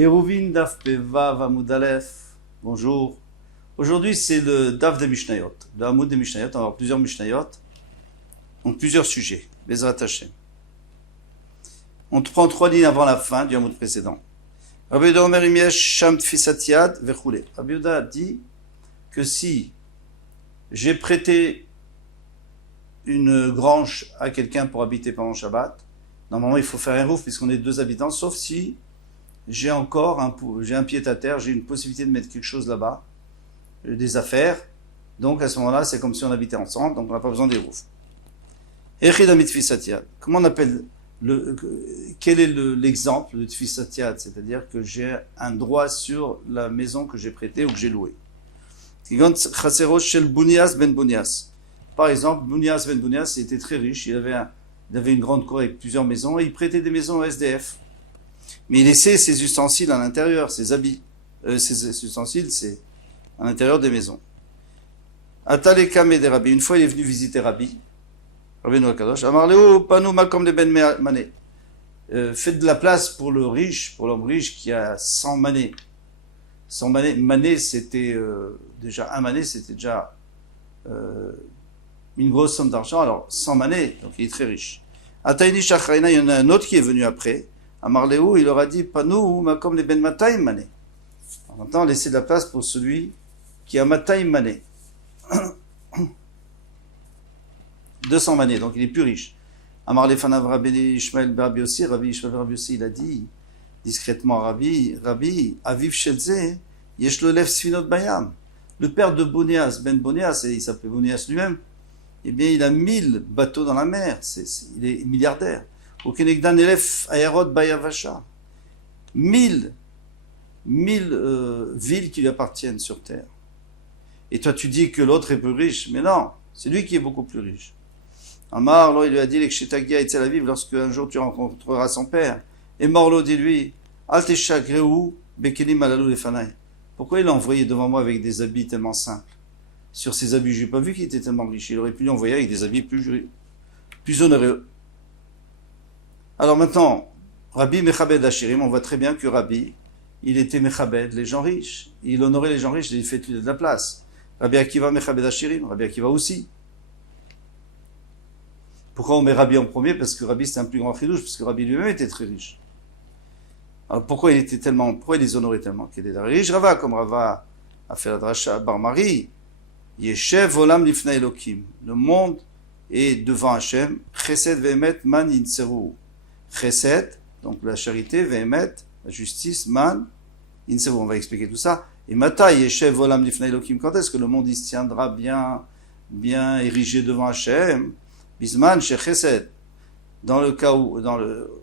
Eruvin Daf Peva Vamoud Aleph. Bonjour. Aujourd'hui, c'est le Daf des Mishnayot. Le Hamoud des Mishnayot. On va avoir plusieurs Mishnayot. Donc, plusieurs sujets. Bezrat Hashem. On te prend 3 lignes avant la fin du Hamoud précédent. Rabbi Yehuda Omer im yesh sham tfisat yad vechule. Rabbi Yehuda dit que si j'ai prêté une grange à quelqu'un pour habiter pendant Shabbat, normalement il faut faire un rouf puisqu'on est 2 habitants, sauf si j'ai un pied à terre, j'ai une possibilité de mettre quelque chose là-bas, des affaires. Donc à ce moment-là, c'est comme si on habitait ensemble, donc on n'a pas besoin des roufs. Comment on appelle quel est l'exemple de tfisat yad, c'est-à-dire que j'ai un droit sur la maison que j'ai prêtée ou que j'ai louée. Par exemple, Bunias ben Bunias était très riche, il avait une grande cour avec plusieurs maisons et il prêtait des maisons au SDF. Mais il laissait ses ustensiles à l'intérieur, ses habits. Ses ustensiles, c'est à l'intérieur des maisons. Atalekame des Rabbi. Une fois, il est venu visiter Rabbi Noah Kadosh. Amarleo panou makom de ben mané. Faites de la place pour le riche, pour l'homme riche qui a 100 manées. 100 manées. Mané, c'était déjà un mané, c'était déjà une grosse somme d'argent. Alors 100 manées, donc il est très riche. Ataini Shachraina, il y en a un autre qui est venu après. À Marléou, il leur a dit panou makom les ben mataim mané. Maintenant, laissez de la place pour celui qui a mataim mané. 200 manées, donc il est plus riche. Amar lefanav Rabbi Ishmael Rabbi Yossi, Rabbi Ishmael Rabbi Yossi, il a dit discrètement à Rabbi, Aviv Shelze, yesh lo lef sfinot bayam. Le père de Bonias, Ben Bonias, et il s'appelait Bonias lui-même, eh bien il a 1000 bateaux dans la mer, il est milliardaire. Au Kenegdan elef ayarot bayavasha. 1000 villes qui lui appartiennent sur terre. Et toi tu dis que l'autre est plus riche, mais non, c'est lui qui est beaucoup plus riche. Amar, il lui a dit, lorsque un jour tu rencontreras son père, et Morlo dit-lui, pourquoi il l'a envoyé devant moi avec des habits tellement simples? Sur ses habits, je n'ai pas vu qu'il était tellement riche. Il aurait pu l'envoyer avec des habits plus onéreux. Alors maintenant, Rabbi Mechabed Ashirim, on voit très bien que Rabbi, il était Mechabed, les gens riches. Il honorait les gens riches, il fait de la place. Rabbi Akiva Mechabed Ashirim, Rabbi Akiva aussi. Pourquoi on met Rabbi en premier? Parce que Rabbi c'était un plus grand chidouche, parce que Rabbi lui-même était très riche. Alors pourquoi il les honorait tellement? Qu'il était riche, Rava, comme Rava a fait la dracha Bar Mari, Yeshev Olam Lifnei Elokim. Le monde est devant Hachem. Chesed ve'emet man yinseru. Chesed, donc la charité, ve'emet, la justice, man yinseru. On va expliquer tout ça. Et Mata Yeshev Olam Lifnei Elokim. Quand est-ce que le monde il se tiendra bien érigé devant Hachem? Bisman chez Chesed, dans le cas où,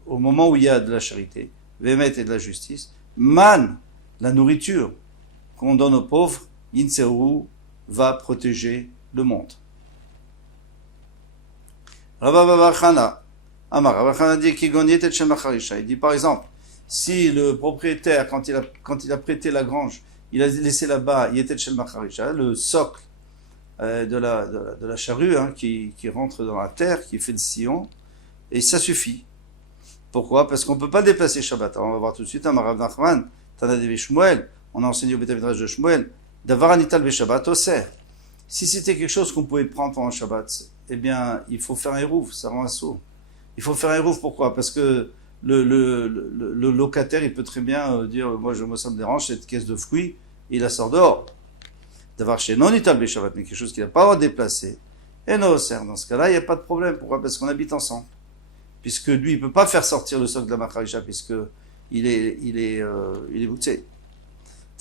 au moment où il y a de la charité, Vemet et de la justice, Man, la nourriture qu'on donne aux pauvres, Yinseru va protéger le monde. Rabba Babachana, Amar, Babachana dit Kigonyetet Shem Acharisha. Il dit par exemple, si le propriétaire, quand il a prêté la grange, il a laissé là-bas Yetet Shem Acharisha, le socle de la charrue qui rentre dans la terre, qui fait le sillon, et ça suffit. Pourquoi? Parce qu'on ne peut pas déplacer Shabbat. Alors on va voir tout de suite, Amarav Nachman, Tanadev Shmuel, on a enseigné au Beth Midrash de Shmuel, Davar Anital Beshabbat Oser. Si c'était quelque chose qu'on pouvait prendre pendant Shabbat, eh bien, il faut faire un eruv, ça rend un saut. Il faut faire un eruv, pourquoi? Parce que le locataire, il peut très bien dire, moi, ça me dérange, cette caisse de fruits, et il la sort dehors. D'avoir chez non ital Shabbat, mais quelque chose qu'il n'a pas déplacé. Et non, dans ce cas-là, il n'y a pas de problème. Pourquoi? Parce qu'on habite ensemble. Puisque lui, il ne peut pas faire sortir le socle de la Macharisha, puisque il est bouté.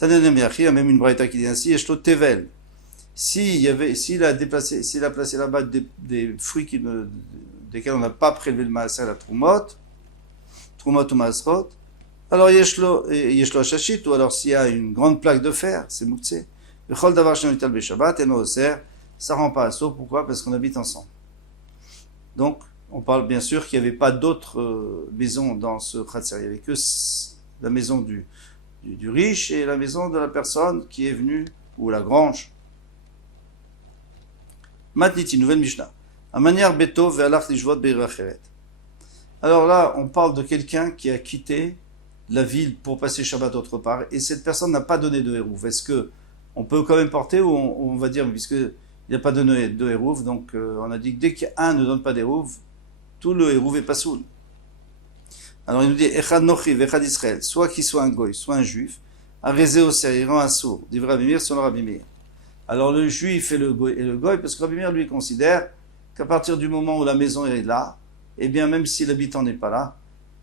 Il y a même une braïta qui dit ainsi, Eshto Tevel. S'il a placé là-bas des fruits desquels on n'a pas prélevé le maaser, la Trumot ou Masrot, alors Yeshlo Hashashit, ou alors s'il y a une grande plaque de fer, c'est Mouktsé. Bechol davar shenital beshabbat et no oser, ça rend pas assaut. Pourquoi? Parce qu'on habite ensemble. Donc, on parle bien sûr qu'il n'y avait pas d'autres maisons dans ce khatser. Il n'y avait que la maison du riche et la maison de la personne qui est venue, ou la grange. Matniti, nouvelle Mishnah. A manière beto ve'alach lishvot be'ir acheret. Alors là, on parle de quelqu'un qui a quitté la ville pour passer Shabbat autre part, et cette personne n'a pas donné de Hérouv. Est-ce que on peut quand même porter, ou on va dire, puisque il n'y a pas de Hérouv, donc on a dit que dès qu'un ne donne pas d'Hérouv, tout le Hérouv est pas soul. Alors il nous dit, Echad Nochi, Echad Israël, soit qu'il soit un goy, soit un juif, Arezé Oser, il rend un sourd, dit Rabbi Meir, selon Rabbi Meir. Alors le juif et le goy, parce que Rabbi Meir lui considère qu'à partir du moment où la maison est là, eh bien même si l'habitant n'est pas là,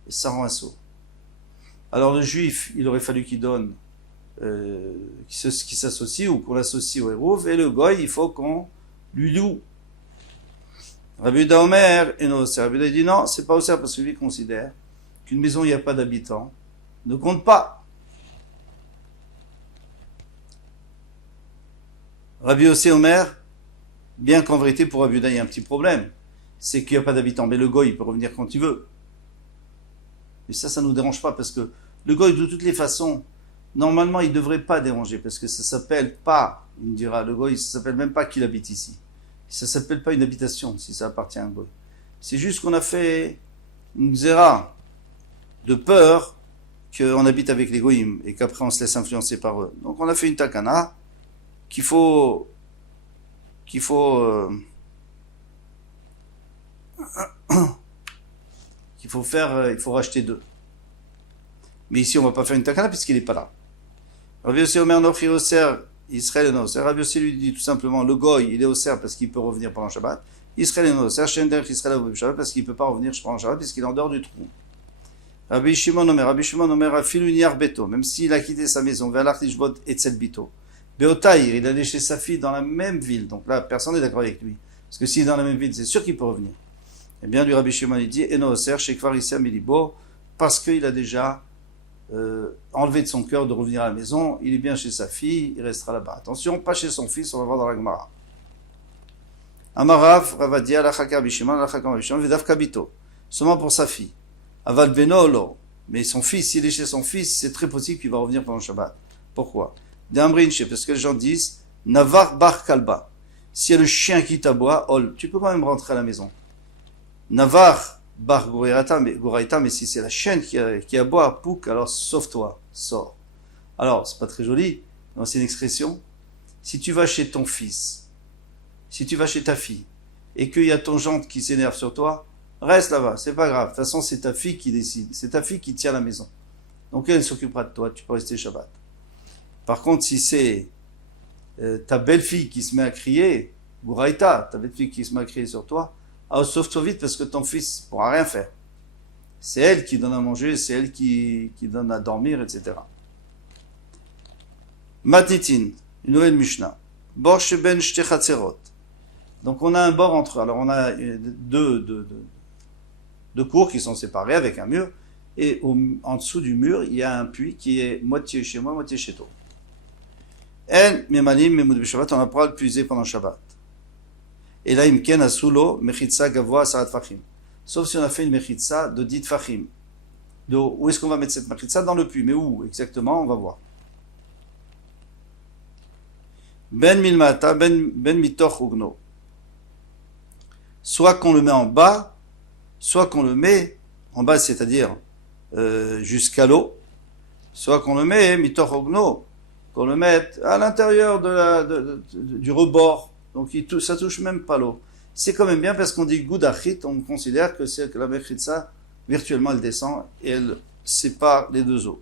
ça rend un sourd. Alors le juif, il aurait fallu qu'il donne, qu'il s'associe ou qu'on l'associe au Hérouv, et le goy, il faut qu'on lui loue. Rabbi Yehuda Omer, et non, Rabbi Yehuda dit non, c'est pas Oser parce que lui considère qu'une maison où il n'y a pas d'habitants ne compte pas. Rabbi Yossi Omer, bien qu'en vérité pour Rabbi Yehuda il y a un petit problème, c'est qu'il n'y a pas d'habitants, mais le goy il peut revenir quand il veut. Et ça nous dérange pas parce que le goy de toutes les façons, normalement il ne devrait pas déranger parce que ça s'appelle pas, il me dira, le goy ça s'appelle même pas qu'il habite ici. Ça s'appelle pas une habitation si ça appartient à un goy. C'est juste qu'on a fait une zéra de peur qu'on habite avec les goyim et qu'après on se laisse influencer par eux. Donc on a fait une takana qu'il faut faire, il faut racheter deux. Mais ici on va pas faire une takana puisqu'il n'est pas là. Rabbi Yossi Omer Nochi Oser, Israël et Noser. Rabbi Yossi lui dit tout simplement, le goy il est Oser parce qu'il peut revenir pendant Shabbat. Israël et Noser, Shender Israël Shabbat parce qu'il peut pas revenir pendant Shabbat puisqu'il est en dehors du trou. Rabbi Shimon Omer Afilu Niar Beto, même s'il a quitté sa maison, Ve'alach Lishbot Etzel Bito. Beotaïr, il allait chez sa fille dans la même ville. Donc là, personne n'est d'accord avec lui. Parce que s'il est dans la même ville, c'est sûr qu'il peut revenir. Eh bien, lui, Rabbi Shimon, il dit, Eno Oser, Shekvar Issa Milibo, parce qu'il a déjà enlevé de son cœur de revenir à la maison. Il est bien chez sa fille, il restera là-bas. Attention, pas chez son fils, on va voir dans la Gemara. Amarav, Ravadia, Lachaka Rabbi Shimon, Lachaka Rabbi Shimon, Vedav Kabito. Seulement pour sa fille. Aval Benolo. Mais son fils, s'il est chez son fils, c'est très possible qu'il va revenir pendant le Shabbat. Pourquoi? Parce que les gens disent Navar bar kalba. S'il y a le chien qui t'aboie, tu peux quand même rentrer à la maison. Navar bar goraita, mais si c'est la chienne qui aboie, pouk, alors sauve-toi, sors. Alors, c'est pas très joli, mais c'est une expression. Si tu vas chez ton fils, si tu vas chez ta fille, et qu'il y a ton gendre qui s'énerve sur toi, reste là-bas, c'est pas grave. De toute façon, c'est ta fille qui décide, c'est ta fille qui tient la maison. Donc elle s'occupera de toi, tu peux rester Shabbat. Par contre, si c'est ta belle-fille qui se met à crier, Gouraïta, ta belle-fille qui se met à crier sur toi, sauve-toi vite parce que ton fils ne pourra rien faire. C'est elle qui donne à manger, c'est elle qui donne à dormir, etc. Matitin, une nouvelle Mishnah. Bor sheben shte chatzerot. Donc on a un bord entre, alors on a deux cours qui sont séparés avec un mur, et en dessous du mur, il y a un puits qui est moitié chez moi, moitié chez toi. En memalim memud b'Shabbat, on a pas le puiser pendant Shabbat. Et là, imken asulo mechitza gavoa sarat fachim. Sauf si on a fait une mechitza de 10 fachim. Où est-ce qu'on va mettre cette mechitza? Dans le puits. Mais où exactement? On va voir. Ben milmata, ben mitoch ugno. Soit qu'on le met en bas, soit qu'on le met en bas, c'est-à-dire jusqu'à l'eau, soit qu'on le met mitoch ugno, qu'on le mette à l'intérieur du rebord, donc ça touche même pas l'eau. C'est quand même bien parce qu'on dit goudachit, on considère que c'est que la mechitza, virtuellement elle descend et elle sépare les deux eaux.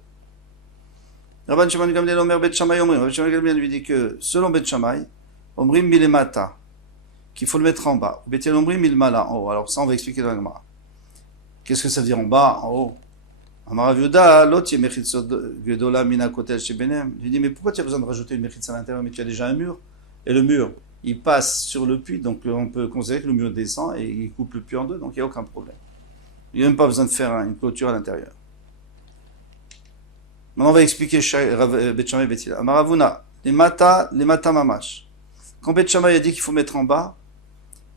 Rabban Shimon Gamliel Omer Bet Shammai Omrim, Rabban Shimon Gamliel lui dit que selon Bet Shammai, Omrim milemata, qu'il faut le mettre en bas, Bet Hillel Omrim milmala, en haut. Alors ça on va expliquer dans la Gemara. Qu'est-ce que ça veut dire en bas, en haut? Amarav Yehuda, l'autre, il y a mechitzot gedola mina kotel shebenem. Il dit, mais pourquoi tu as besoin de rajouter une mechitza à l'intérieur, mais tu as déjà un mur? Et le mur, il passe sur le puits, donc on peut considérer que le mur descend et il coupe le puits en deux, donc il n'y a aucun problème. Il n'y a même pas besoin de faire une clôture à l'intérieur. Maintenant, on va expliquer Bet Shammai et Bet Hillel. Amaravuna, les mata mamash. Quand Bet Shammai a dit qu'il faut mettre en bas,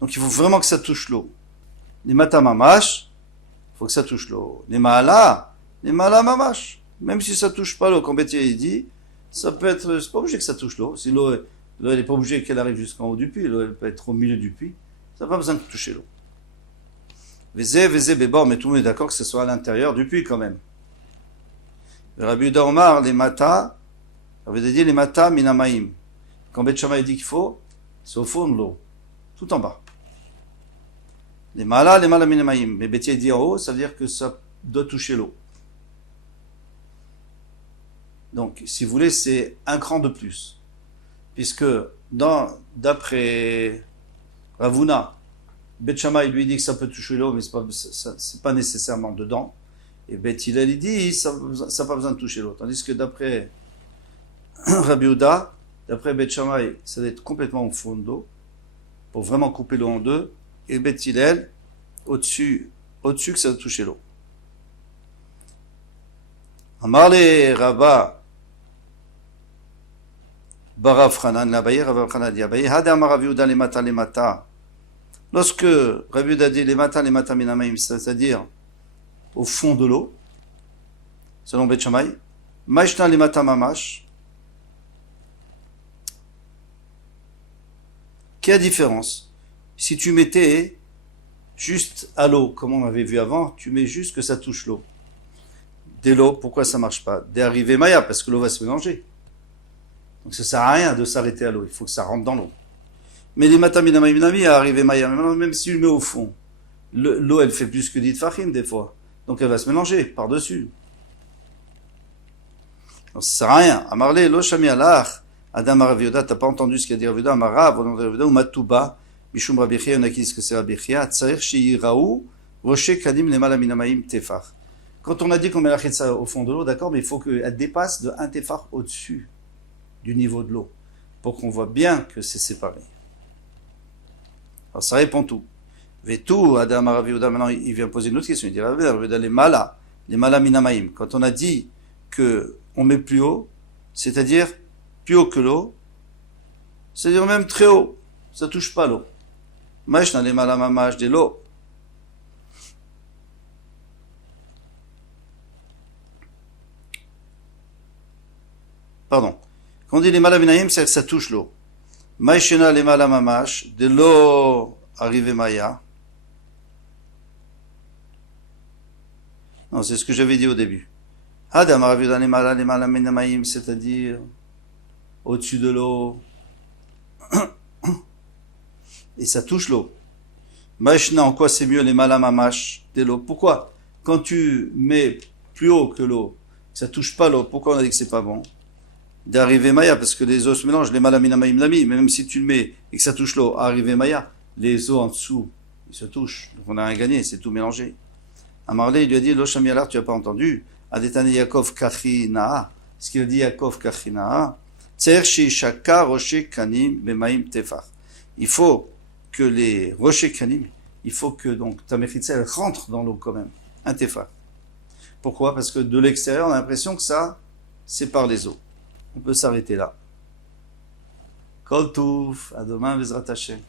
donc il faut vraiment que ça touche l'eau. Les mata mamash, il faut que ça touche l'eau. Les maala mamash. Même si ça touche pas l'eau, quand Bet Hillel dit, ça peut être, c'est pas obligé que ça touche l'eau. Si l'eau elle n'est pas obligée qu'elle arrive jusqu'en haut du puits, l'eau elle peut être au milieu du puits. Ça n'a pas besoin de toucher l'eau. Vézé, bébor, mais tout le monde est d'accord que ce soit à l'intérieur du puits quand même. Rabbi Yehuda Omar, les mata, Rabbi Yehuda dit les mata minamaim. Quand Bet Shammai dit qu'il faut, c'est au fond de l'eau, tout en bas. Les mala minamaim. Mais Bethier dit en haut, ça veut dire que ça doit toucher l'eau. Donc, si vous voulez, c'est un cran de plus. Puisque, d'après Ravuna, Bet Shammai lui dit que ça peut toucher l'eau, mais c'est pas nécessairement dedans. Et Bet Hillel, il dit ça n'a pas besoin de toucher l'eau. Tandis que d'après Rabbi Yehuda, d'après Bet Shammai, ça doit être complètement au fond de l'eau, pour vraiment couper l'eau en deux. Et Bet Hillel, au-dessus que ça doit toucher l'eau. Amarle Rabba Barav Hanan l'Abaye, Rav Hanan dit Abaye, Hada Amar Rabbi Yehuda les mata. Lorsque Rabbi Yehuda dit les mata minamaim, c'est-à-dire au fond de l'eau, selon Bet Shammai, Maishna les mata mamash. Quelle différence? Si tu mettais juste à l'eau, comme on avait vu avant, tu mets juste que ça touche l'eau. Dès l'eau, pourquoi ça marche pas? D'arriver Maya, parce que l'eau va se mélanger. Donc ça sert à rien de s'arrêter à l'eau, il faut que ça rentre dans l'eau. Mais les mataminami à arriver Maya, même si tu le mets au fond, l'eau elle fait plus que dit fachim des fois. Donc elle va se mélanger par-dessus. Donc ça sert à rien. Amarle, lo shami alach, Adam Rav Yehuda, t'as pas entendu ce qu'a dit Rav Yehuda, Amarav, Rav Yehuda, ou Matouba, Mishum Rabbi Chia, il y en a qui disent que c'est Rabbi Chia, Tsarir Shihiraou, Rocher Kadim Lemala Minamaim Tefar. Quand on a dit qu'on met la chetza au fond de l'eau, d'accord, mais il faut qu'elle dépasse de 1 tefar au-dessus du niveau de l'eau, pour qu'on voit bien que c'est séparé. Alors ça répond tout. Vetou, Adam Rav Yehuda, maintenant il vient poser une autre question, il dit Rav Yehuda, les mala minamaim. Quand on a dit que on met plus haut, c'est-à-dire plus haut que l'eau, c'est-à-dire même très haut, ça touche pas l'eau. Maïch n'a les mala mamash de l'eau. Pardon. Quand on dit les malaminaïm, c'est que ça touche l'eau. Maïchena les malamamash, de l'eau arrivé maya. Non, c'est ce que j'avais dit au début. Hadam aravidan les malaminaïm, c'est-à-dire au-dessus de l'eau. Et ça touche l'eau. Maïchena, en quoi c'est mieux les malamamash de l'eau? Pourquoi? Quand tu mets plus haut que l'eau, ça touche pas l'eau, pourquoi on a dit que c'est pas bon? D'arriver Maya, parce que les eaux se mélangent, les malaminamaim lami, même si tu le mets et que ça touche l'eau, arriver Maya, les eaux en dessous, ils se touchent. Donc on a rien gagné, c'est tout mélangé. Amarle, il lui a dit, Lo Shami Alar, tu as pas entendu, Adetane Yaakov Kachinaa, ce qu'il a dit Yaakov Kachinaa, Tser Shaka Rocher Kanim Bemaim Tefar. Il faut que les rochers Kanim, il faut que donc ta mechitza, elle rentre dans l'eau quand même, un Tefar. Pourquoi? Parce que de l'extérieur, on a l'impression que ça sépare les eaux. On peut s'arrêter là. Kol Touf, à demain, Bezrat Hashem.